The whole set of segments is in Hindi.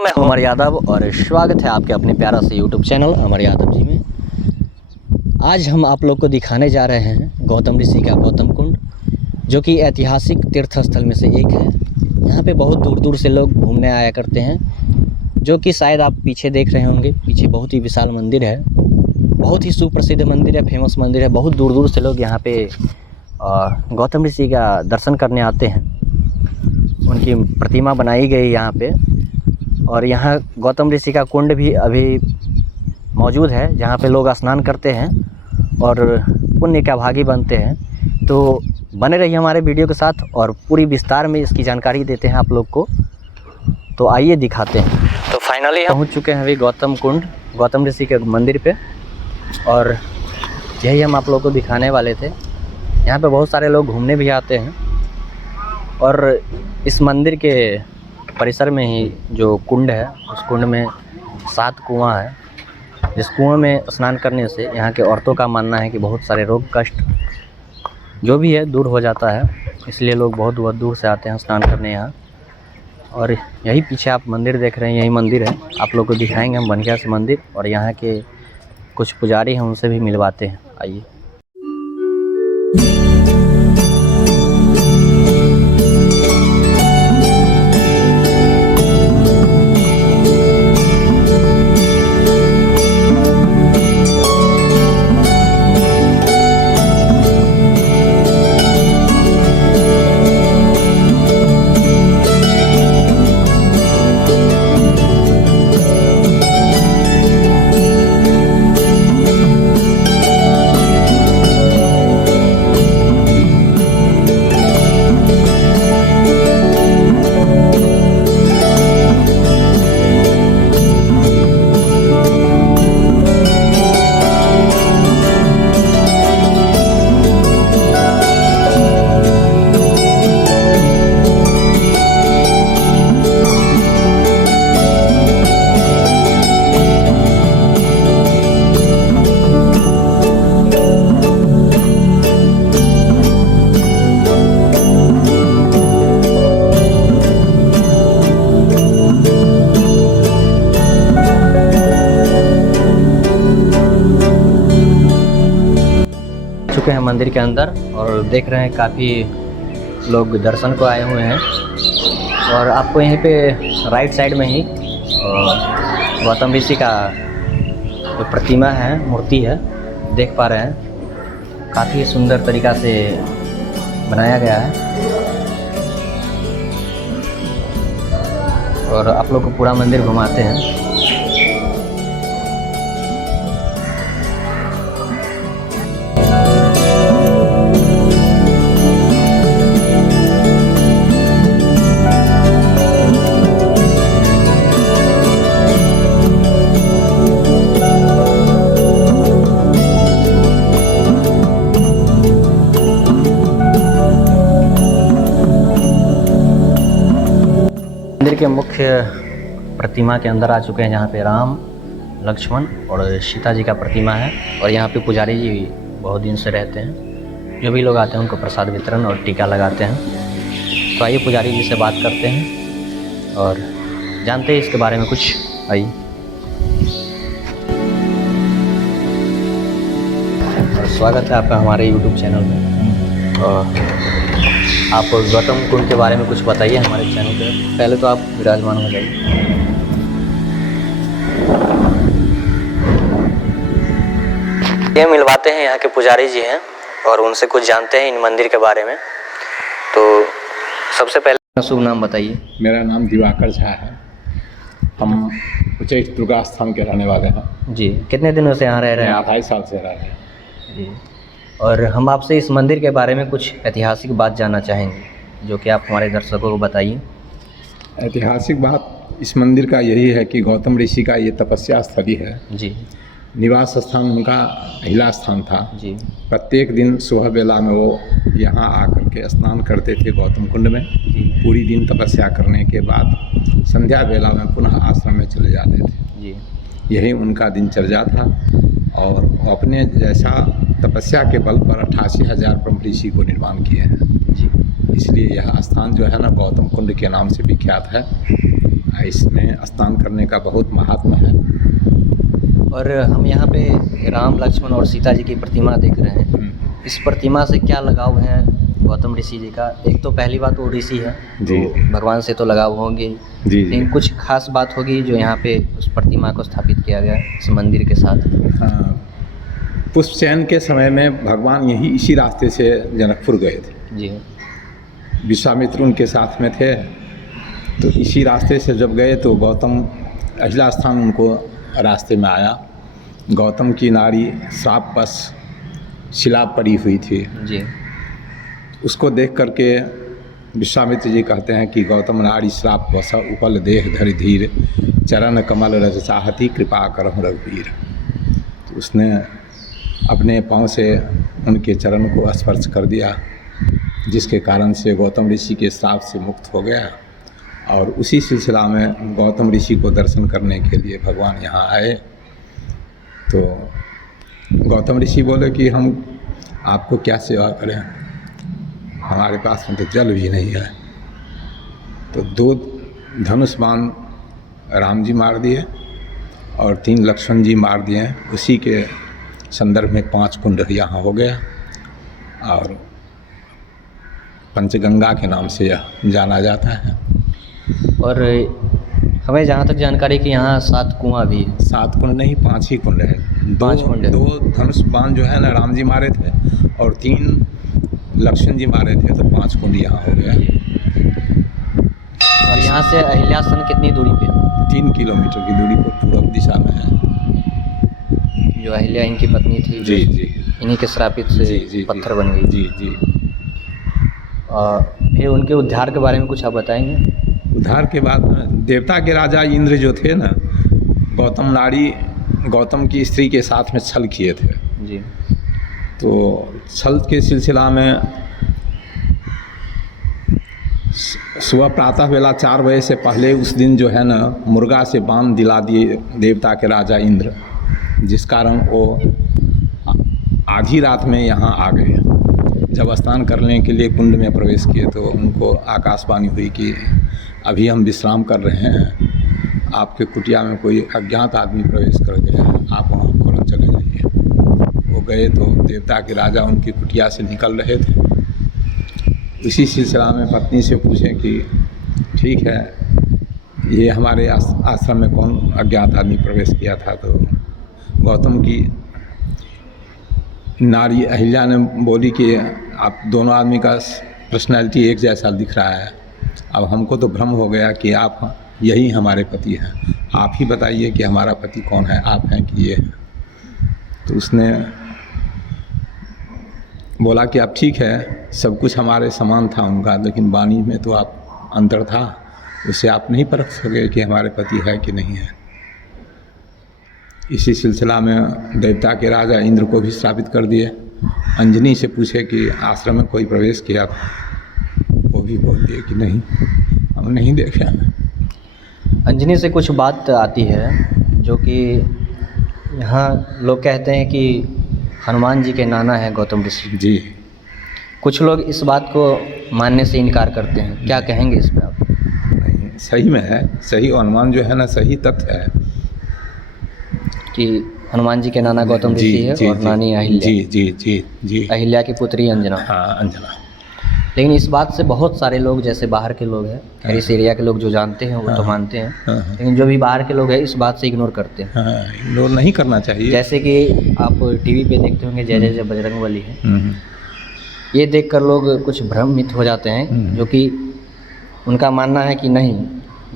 मैं हूं अमर यादव और स्वागत है आपके अपने प्यारा से यूट्यूब चैनल अमर यादव जी में। आज हम आप लोग को दिखाने जा रहे हैं गौतम ऋषि का गौतम कुंड, जो कि ऐतिहासिक तीर्थ स्थल में से एक है। यहाँ पे बहुत दूर दूर से लोग घूमने आया करते हैं, जो कि शायद आप पीछे देख रहे होंगे। पीछे बहुत ही विशाल मंदिर है, बहुत ही सुप्रसिद्ध मंदिर है, फेमस मंदिर है। बहुत दूर दूर से लोग यहाँ पे गौतम ऋषि का दर्शन करने आते हैं। उनकी प्रतिमा बनाई गई यहाँ पे, और यहाँ गौतम ऋषि का कुंड भी अभी मौजूद है, जहाँ पे लोग स्नान करते हैं और पुण्य का भागी बनते हैं। तो बने रहिए हमारे वीडियो के साथ और पूरी विस्तार में इसकी जानकारी देते हैं आप लोग को। तो आइए दिखाते हैं। तो फाइनली हम पहुँच चुके हैं अभी गौतम कुंड, गौतम ऋषि के मंदिर पे, और यही हम आप लोग को दिखाने वाले थे। यहाँ पे बहुत सारे लोग घूमने भी आते हैं, और इस मंदिर के परिसर में ही जो कुंड है, उस कुंड में 7 कुआं है, जिस कुआं में स्नान करने से यहाँ के औरतों का मानना है कि बहुत सारे रोग कष्ट जो भी है दूर हो जाता है। इसलिए लोग बहुत दूर से आते हैं स्नान करने यहाँ। और यही पीछे आप मंदिर देख रहे हैं, यही मंदिर है। आप लोग को दिखाएंगे हम बढ़िया से मंदिर, और यहाँ के कुछ पुजारी हैं उनसे भी मिलवाते हैं। आइए। चुके हैं मंदिर के अंदर, और देख रहे हैं काफ़ी लोग दर्शन को आए हुए हैं। और आपको यहीं पे राइट साइड में ही गौतम ऋषि का जो प्रतिमा है, मूर्ति है, देख पा रहे हैं। काफ़ी सुंदर तरीक़ा से बनाया गया है, और आप लोग को पूरा मंदिर घुमाते हैं। मंदिर के मुख्य प्रतिमा के अंदर आ चुके हैं, जहाँ पे राम, लक्ष्मण और सीता जी का प्रतिमा है। और यहाँ पे पुजारी जी भी बहुत दिन से रहते हैं। जो भी लोग आते हैं उनको प्रसाद वितरण और टीका लगाते हैं। तो आइए पुजारी जी से बात करते हैं और जानते हैं इसके बारे में कुछ। आइए। और स्वागत है आपका हमारे यूट्यूब चैनल में। और आप गौतम कुंड के बारे में कुछ बताइए हमारे चैनल पे। पहले तो आप विराजमान हो जाइए। ये मिलवाते हैं, यहाँ के पुजारी जी हैं, और उनसे कुछ जानते हैं इन मंदिर के बारे में। तो सबसे पहले शुभ नाम बताइए। मेरा नाम दिवाकर झा है। हम उच्चैठ दुर्गा स्थान के रहने वाले हैं जी। कितने दिनों से यहाँ रह रहे हैं आप? 2.5 साल से रह रहे हैं जी। और हम आपसे इस मंदिर के बारे में कुछ ऐतिहासिक बात जानना चाहेंगे, जो कि आप हमारे दर्शकों को बताइए। ऐतिहासिक बात इस मंदिर का यही है कि गौतम ऋषि का ये तपस्या स्थली है जी। निवास स्थान उनका पहला स्थान था जी। प्रत्येक दिन सुबह बेला में वो यहाँ आकर के स्नान करते थे गौतम कुंड में। पूरी दिन तपस्या करने के बाद संध्या बेला में पुनः आश्रम में चले जाते थे जी। यही उनका दिनचर्या था। और अपने जैसा तपस्या के बल पर 88,000 ब्रह्म ऋषि को निर्माण किए हैं जी। इसलिए यह स्थान जो है ना गौतम कुंड के नाम से विख्यात है। इसमें स्नान करने का बहुत महात्मा है। और हम यहाँ पे राम लक्ष्मण और सीता जी की प्रतिमा देख रहे हैं। इस प्रतिमा से क्या लगाव है गौतम ऋषि जी का? एक तो पहली बात वो ऋषि है, जी, तो भगवान से तो लगाव होंगे जी, लेकिन कुछ खास बात होगी जो यहाँ पे उस प्रतिमा को स्थापित किया गया है इस मंदिर के साथ। हाँ, पुष्पचयन के समय में भगवान यही इसी रास्ते से जनकपुर गए थे। जी विश्वामित्र उनके साथ में थे, तो इसी रास्ते से जब गए तो गौतम अहिला स्थान उनको रास्ते में आया। गौतम की नारी श्रापवश शिला पड़ी हुई थी। जी उसको देख करके विश्वामित्र जी कहते हैं कि गौतम नारी श्रापवश उपल देह धरि धीर चरण कमल रज चाहती कृपा करहु रघुवीर। तो उसने अपने पाँव से उनके चरण को स्पर्श कर दिया, जिसके कारण से गौतम ऋषि के श्राप से मुक्त हो गया। और उसी सिलसिला में गौतम ऋषि को दर्शन करने के लिए भगवान यहाँ आए। तो गौतम ऋषि बोले कि हम आपको क्या सेवा करें, हमारे पास में तो जल भी नहीं है। तो 2 धनुष बाण राम जी मार दिए और 3 लक्ष्मण जी मार दिए। उसी के संदर्भ में 5 कुंड यहाँ हो गया और पंचगंगा के नाम से यह जाना जाता है। और हमें जहाँ तक जानकारी कि यहाँ 7 कुआं भी है। 7 कुंड नहीं, 5 ही कुंड है। 5 कुंड है। 2 धनुष बाण जो है ना राम जी मारे थे और 3 लक्ष्मण जी मारे थे, तो 5 कुंड यहाँ हो गया। और यहाँ से अहिल्यासन कितनी दूरी पे? 3 किलोमीटर की दूरी पर पूर्व दिशा में है। जो अहिल्या इनकी पत्नी थी, जी जी इन्हीं के श्रापित से जी पत्थर बन गई। जी जी। और फिर उनके उद्धार के बारे में कुछ आप बताएंगे? उद्धार के बाद देवता के राजा इंद्र जो थे ना, गौतम की स्त्री के साथ में छल किए थे। जी। तो छल के सिलसिला में सुबह प्रातः बेला 4 बजे से पहले उस दिन जो है ना मुर्गा से बांध दिला दिए देवता के राजा इंद्र, जिस कारण वो आधी रात में यहाँ आ गए। जब स्नान करने के लिए कुंड में प्रवेश किए तो उनको आकाशवाणी हुई कि अभी हम विश्राम कर रहे हैं, आपके कुटिया में कोई अज्ञात आदमी प्रवेश कर गया है, आप वहाँ फौरन चले जाइए। वो गए तो देवता के राजा उनकी कुटिया से निकल रहे थे। इसी सिलसिला में पत्नी से पूछें कि ठीक है, ये हमारे आश्रम में कौन अज्ञात आदमी प्रवेश किया था। तो गौतम की नारी अहिल्या ने बोली कि आप दोनों आदमी का पर्सनैलिटी एक जैसा दिख रहा है। अब हमको तो भ्रम हो गया कि आप यही हमारे पति हैं, आप ही बताइए कि हमारा पति कौन है, आप हैं कि ये है। तो उसने बोला कि आप ठीक है, सब कुछ हमारे समान था उनका, लेकिन वाणी में तो आप अंतर था, उससे आप नहीं परख सके कि हमारे पति है कि नहीं है। इसी सिलसिला में देवता के राजा इंद्र को भी श्रापित कर दिए। अंजनी से पूछे कि आश्रम में कोई प्रवेश किया था, वो भी बोल दिए कि नहीं, हम नहीं देखे। अंजनी से कुछ बात आती है जो कि यहाँ लोग कहते हैं कि हनुमान जी के नाना है गौतम ऋषि जी। कुछ लोग इस बात को मानने से इनकार करते हैं, क्या कहेंगे इस पर आप? नहीं, सही में है, सही अनुमान जो है ना, सही तथ्य है कि हनुमान जी के नाना गौतम ऋषि है और नानी अहिल्या। जी जी जी जी। अहिल्या की पुत्री अंजना। हाँ, अंजना। लेकिन इस बात से बहुत सारे लोग, जैसे बाहर के लोग हैं, इस एरिया के लोग जो जानते हैं वो तो मानते हैं, लेकिन जो भी बाहर के लोग हैं इस बात से इग्नोर करते हैं। इग्नोर नहीं करना चाहिए। जैसे कि आप टीवी पे देखते होंगे जय जय जय बजरंगबली है, ये देखकर लोग कुछ भ्रमित हो जाते हैं, जो कि उनका मानना है कि नहीं,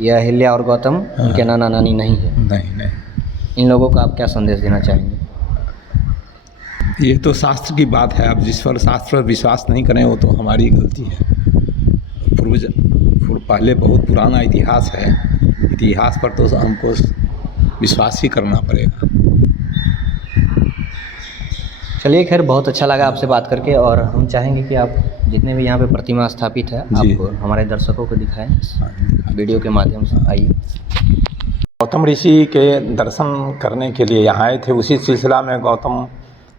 यह अहिल्या और गौतम उनके नाना नानी नहीं है। नहीं। इन लोगों को आप क्या संदेश देना चाहेंगे? ये तो शास्त्र की बात है। अब जिस पर शास्त्र पर विश्वास नहीं करें वो तो हमारी गलती है। पहले बहुत पुराना इतिहास है, इतिहास पर तो हमको विश्वास ही करना पड़ेगा। चलिए, खैर बहुत अच्छा लगा आपसे बात करके, और हम चाहेंगे कि आप जितने भी यहाँ पे प्रतिमा स्थापित है आप हमारे दर्शकों को दिखाएं वीडियो के माध्यम से। आइए। गौतम ऋषि के दर्शन करने के लिए यहाँ आए थे। उसी सिलसिला में गौतम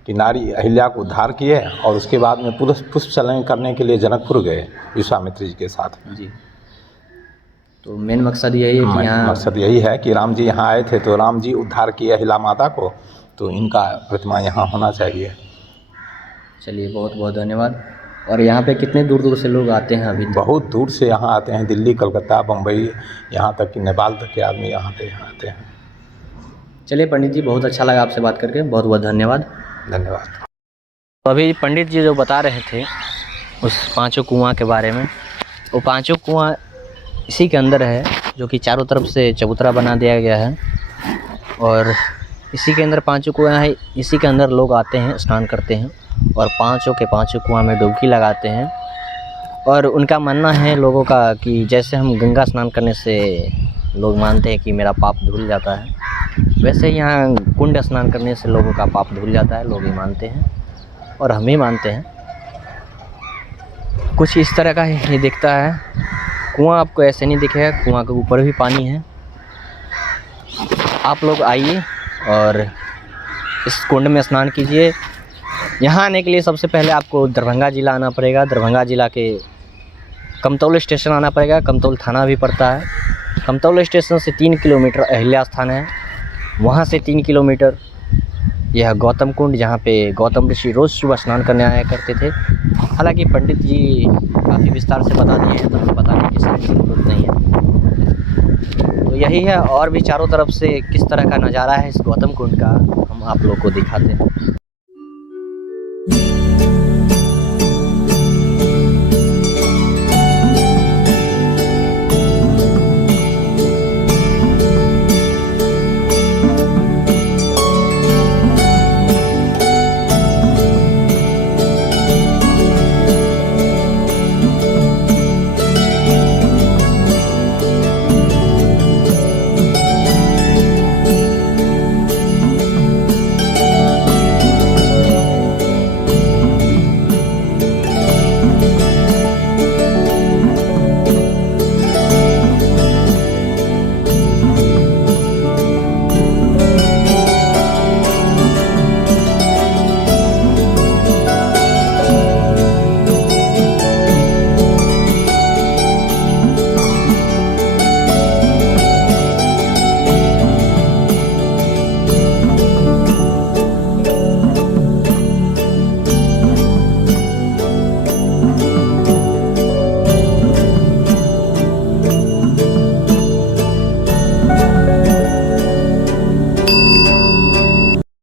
की नारी अहिल्या को उद्धार किए और उसके बाद में पुष्प चलन करने के लिए जनकपुर गए विश्वामित्र जी के साथ में। जी। तो मेन मकसद यही है कि यहाँ मकसद यही है कि राम जी यहाँ आए थे तो राम जी उद्धार किए हिला माता को, तो इनका प्रतिमा यहाँ होना चाहिए। चलिए बहुत बहुत धन्यवाद। और यहाँ पे कितने दूर दूर से लोग आते हैं अभी? बहुत दूर से यहाँ आते हैं, दिल्ली, कलकत्ता, बम्बई, यहाँ तक कि नेपाल तक के आदमी यहाँ पे आते हैं। चलिए पंडित जी, बहुत अच्छा लगा आपसे बात करके, बहुत बहुत धन्यवाद। धन्यवाद। तो अभी पंडित जी जो बता रहे थे उस पांचों कुआं के बारे में, वो पांचों कुआं इसी के अंदर है, जो कि चारों तरफ से चबूतरा बना दिया गया है और इसी के अंदर पांचों कुआं है। इसी के अंदर लोग आते हैं, स्नान करते हैं और पांचों के पांचों कुआं में डुबकी लगाते हैं। और उनका मानना है लोगों का कि जैसे हम गंगा स्नान करने से लोग मानते हैं कि मेरा पाप धुल जाता है, वैसे यहाँ कुंड स्नान करने से लोगों का पाप धुल जाता है। लोग ही मानते हैं और हम ही मानते हैं। कुछ इस तरह का ही दिखता है। कुआं आपको ऐसे नहीं दिखेगा, कुआं के ऊपर भी पानी है। आप लोग आइए और इस कुंड में स्नान कीजिए। यहाँ आने के लिए सबसे पहले आपको दरभंगा ज़िला आना पड़ेगा। दरभंगा ज़िला के कमतौल स्टेशन आना पड़ेगा। कमतौल थाना भी पड़ता है। कमतौल स्टेशन से 3 किलोमीटर अहिल्या स्थान है, वहाँ से 3 किलोमीटर यह गौतम कुंड, जहाँ पे गौतम ऋषि रोज़ सुबह स्नान करने आया करते थे। हालांकि पंडित जी काफ़ी विस्तार से बता दिए हैं, तो हमें बताने की ज़रूरत नहीं है। तो यही है, और भी चारों तरफ से किस तरह का नज़ारा है इस गौतम कुंड का, हम आप लोग को दिखाते हैं।